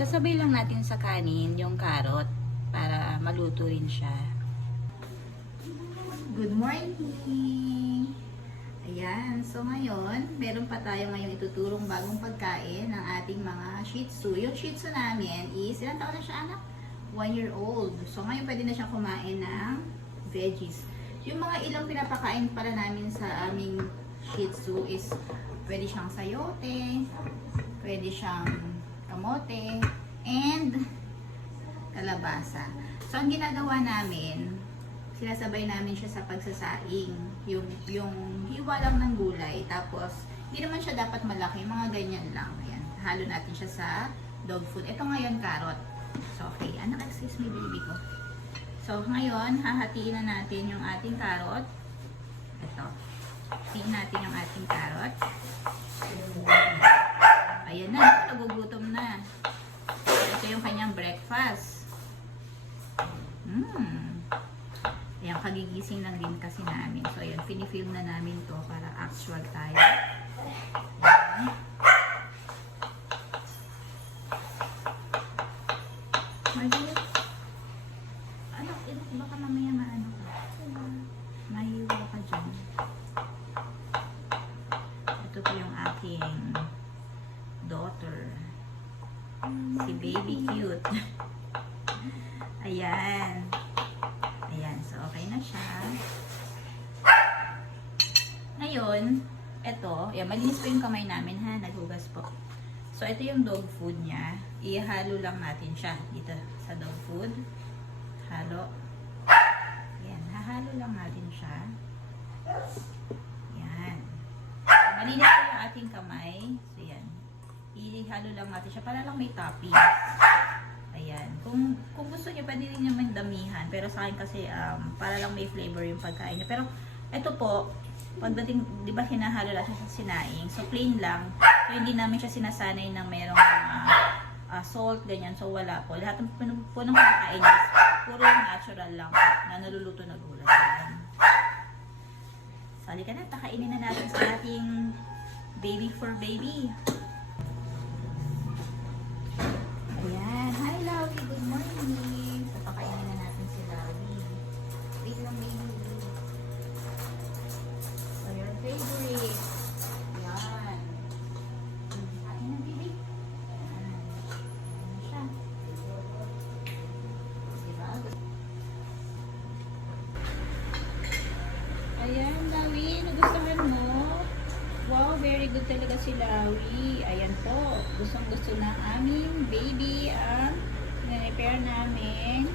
Sasabay lang natin sa kanin yung carrot para maluto rin siya. Good morning! Ayan, so ngayon, meron pa tayo ngayong ituturong bagong pagkain ng ating mga Shih Tzu. Yung Shih Tzu namin is, ilang taon na siya anak? 1 year old. So ngayon pwede na siyang kumain ng veggies. Yung mga ilang pinapakain para namin sa aming Shih Tzu is pwede siyang sayote, pwede siyang kamote, and kalabasa. So ang ginagawa namin, sinasabay namin siya sa pagsasaing. Yung hiwa lang ng gulay. Tapos, hindi naman siya dapat malaki. Mga ganyan lang. Ayan. Halo natin siya sa dog food. Ito ngayon, carrot. So, okay. Anak, excuse me, baby ko. So, ngayon, hahatiin na natin yung ating carrot. Ito. Hatiin natin yung ating carrot. Ayan na. Nagugutom na. Ito yung kanyang breakfast. Ayan, kagigising lang din kasi namin. So, ayan, pinifilm na namin to para actual tayo. Ayan. Margaret, ano, baka mamaya maano ka. Mahiwa ka dyan. Ito po yung aking daughter. Si baby cute. Ayan. Ayan, so okay na siya. Ngayon, eto, yan, malinis po yung kamay namin ha, naghugas po. So, ito yung dog food niya. Ihalo lang natin siya dito sa dog food. Halo. Yan, hahalo lang natin siya. Yan. So, malinis po yung ating kamay. So, yan. Ihalo lang natin siya para lang may toppings. Ayan. Kung gusto niyo, pwede rin naman damihan. Pero sa akin kasi, para lang may flavor yung pagkain niya. Pero, ito po, pagdating, di ba hinahalo natin sa sinaing? So, plain lang. So, hindi namin siya sinasanay ng merong salt, ganyan. So, wala po. Lahat po ng pagkain is puro natural lang po, na naluluto na gulay. Ayan. So, halika na. Pakainin na natin sa ating baby for baby. Ayan. Hi, Lawi. Good morning. So, pakainin na natin si Lawi. Wait lang, baby. So, your favorite. Ayan. Kain na, baby. Ayan. Ayan na siya. Diba? Ayan, Lawi. Nagustuhan mo? Wow, very good talaga si Lawi. Ayan po. Gustong-gusto ng aming baby ang na-prepare namin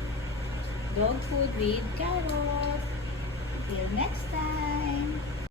dog food with carrots.